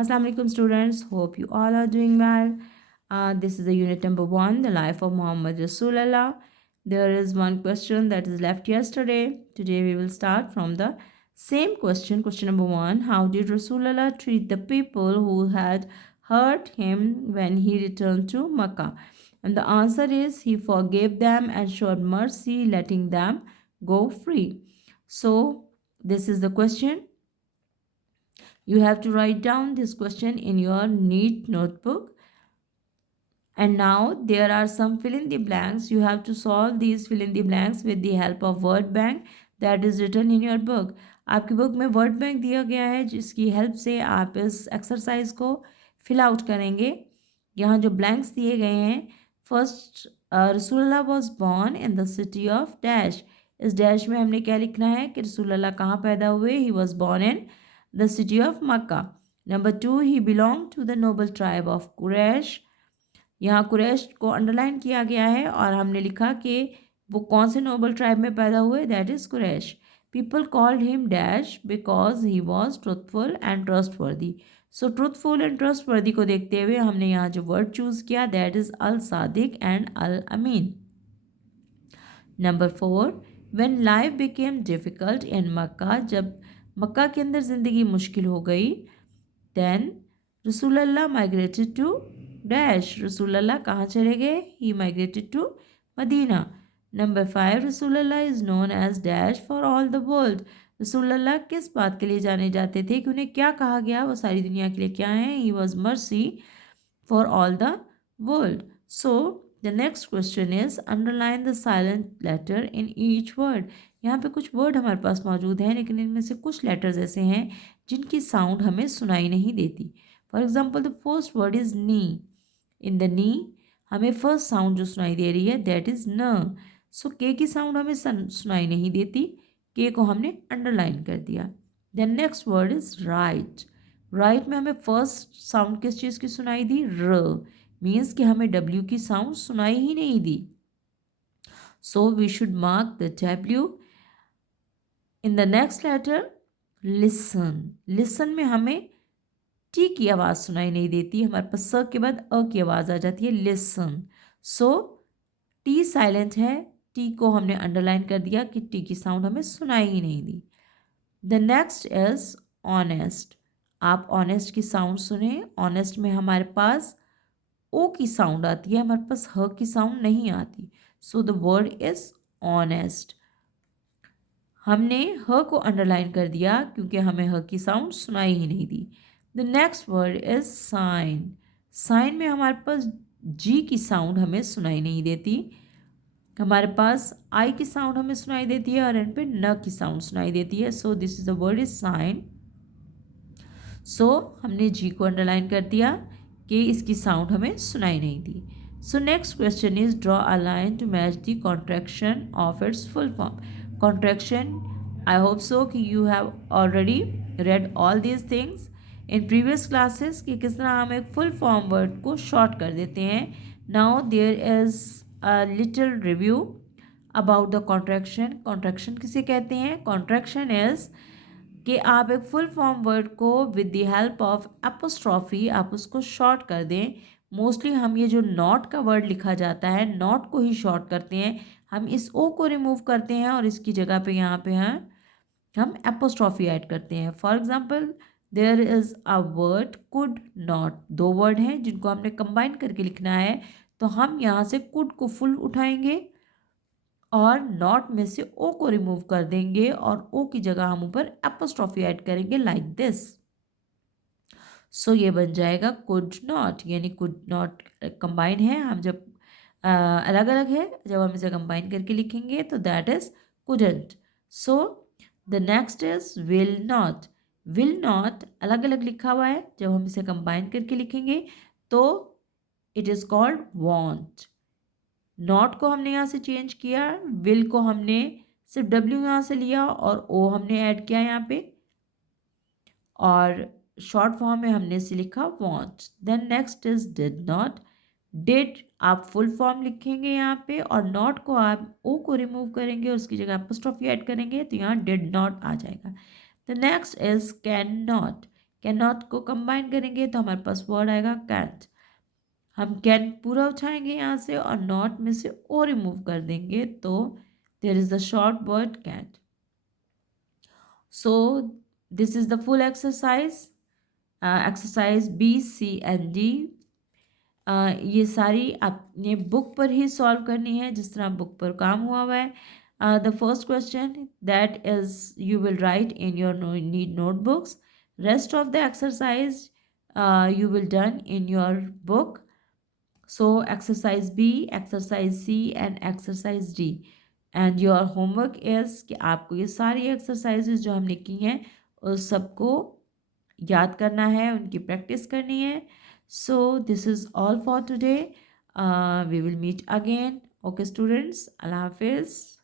Assalamu alaikum students, hope you all are doing well. This is the unit number 1, the life of Muhammad Rasulullah. There is one question that is left yesterday. Today we will start from the same question. Question number 1, how did Rasulullah treat the people who had hurt him when he returned to Makkah? And the answer is he forgave them and showed mercy, letting them go free. So this is the question. You have to write down this question in your neat notebook. And now there are some fill in the blanks. You have to solve these fill in the blanks with the help of word bank that is written in your book. आपकी book में word bank दिया गया है जिसकी help से आप इस exercise को फिल आउट करेंगे. यहाँ जो ब्लैंक्स दिए गए हैं, फर्स्ट रसूलुल्लाह was born in the city of dash. इस डैश में हमने क्या लिखना है कि रसूलुल्लाह कहाँ पैदा हुए. He was born in the city of Mecca. Number 2, he belong to the noble tribe of Quraysh. यहाँ कुरैश को अंडरलाइन किया गया है और हमने लिखा कि वो कौन से नोबल ट्राइब में पैदा हुए, that is Quraish. People called him dash because he was truthful and trustworthy. So truthful and trustworthy को देखते हुए हमने यहाँ जो वर्ड चूज़ किया that is Al Sadiq and Al Amin. Number 4, when life became difficult in Mecca, जब Mecca के अंदर ज़िंदगी मुश्किल हो गई, देन रसूलुल्लाह माइग्रेटेड टू डैश. रसूलुल्लाह कहाँ चले गए, he migrated to Medina. Number 5, रसूलुल्लाह is known as dash for all the world. रसूलुल्लाह किस बात के लिए जाने जाते थे कि उन्हें क्या कहा गया, वो सारी दुनिया के लिए क्या है. He was mercy for all the world. So the next question is underline the silent letter in each word. यहाँ पे कुछ वर्ड हमारे पास मौजूद हैं लेकिन इनमें से कुछ लेटर्स ऐसे हैं जिनकी साउंड हमें सुनाई नहीं देती. For example the first word is knee. In the knee हमें फर्स्ट साउंड जो सुनाई दे रही है दैट इज न. सो के की साउंड हमें सुनाई नहीं देती, के को हमने अंडरलाइन कर दिया. Then next word is write. Write में हमें फर्स्ट साउंड किस चीज़ की सुनाई दी, र. मीन्स कि हमें डब्ल्यू की साउंड सुनाई ही नहीं दी. So we should mark the W. In the next letter listen. Listen में हमें टी की आवाज़ सुनाई नहीं देती, हमारे पास स के बाद अ की आवाज़ आ जाती है, लिसन. सो टी साइलेंट है, टी को हमने अंडरलाइन कर दिया कि टी की साउंड हमें सुनाई ही नहीं दी. The next is honest. आप ऑनेस्ट की साउंड सुने. ऑनेस्ट में हमारे पास ओ की साउंड आती है, हमारे पास ह की साउंड नहीं आती. So the word is honest. हमने ह को अंडरलाइन कर दिया क्योंकि हमें ह की साउंड सुनाई ही नहीं दी. The next word is sign. Sign में हमारे पास जी की साउंड हमें सुनाई नहीं देती, हमारे पास आई की साउंड हमें सुनाई देती है और एंड पे न की साउंड सुनाई देती है. So this is the word is sign. So हमने जी को अंडरलाइन कर दिया कि इसकी साउंड हमें सुनाई नहीं दी. So next question is draw a line to match the contraction of its full form. Contraction, I hope so कि you have already read all these things in previous classes कि किस तरह हम एक फुल फॉर्म वर्ड को short कर देते हैं. Now there is a little review about the contraction. Contraction किसे कहते हैं. कॉन्ट्रैक्शन इज़ कि आप एक फुल फॉर्म वर्ड को with the help of apostrophe आप उसको शॉर्ट कर दें. मोस्टली हम ये जो नॉट का वर्ड लिखा जाता है नॉट को ही शॉर्ट करते हैं. हम इस ओ को रिमूव करते हैं और इसकी जगह पे यहाँ पे हैं हम एपोस्ट्रॉफी ऐड करते हैं. For example there is a word could not. दो वर्ड हैं जिनको हमने कंबाइन करके लिखना है, तो हम यहाँ से कुड को फुल उठाएंगे और नॉट में से ओ को रिमूव कर देंगे और ओ की जगह हम ऊपर एपोस्ट्रॉफी ऐड करेंगे लाइक दिस. सो ये बन जाएगा कुड नॉट. यानी कुड नॉट कंबाइन है, हम जब अलग अलग है जब हम इसे कंबाइन करके लिखेंगे तो that is couldn't. So the next is will not. Will not अलग अलग लिखा हुआ है, जब हम इसे कंबाइन करके लिखेंगे तो it is called want. Not को हमने यहाँ से चेंज किया, विल को हमने सिर्फ डब्ल्यू यहाँ से लिया और ओ हमने ऐड किया यहाँ पे और शॉर्ट फॉर्म में हमने इसे लिखा won't. Then next is did not. Did आप फुल फॉर्म लिखेंगे यहाँ पे और नॉट को आप ओ को रिमूव करेंगे और उसकी जगह एपोस्ट्रॉफी ऐड करेंगे तो यहाँ डिड नॉट आ जाएगा. The next is can not. Can not को कंबाइन करेंगे तो हमारे पास वर्ड आएगा कैंट। हम कैन पूरा उठाएंगे यहाँ से और नॉट में से ओ रिमूव कर देंगे तो there is the short word can't. So this is the full exercise, exercise B C and D. ये सारी आपने बुक पर ही सॉल्व करनी है जिस तरह बुक पर काम हुआ है। The first question that is you will write in your need notebooks, rest of the exercise you will done in your book. So exercise B, exercise C and exercise D, and your homework is कि आपको ये सारी exercises जो हमने की हैं उस सबको याद करना है, उनकी प्रैक्टिस करनी है। So this is all for today, we will meet again. Okay students, अल्लाह हाफिज़।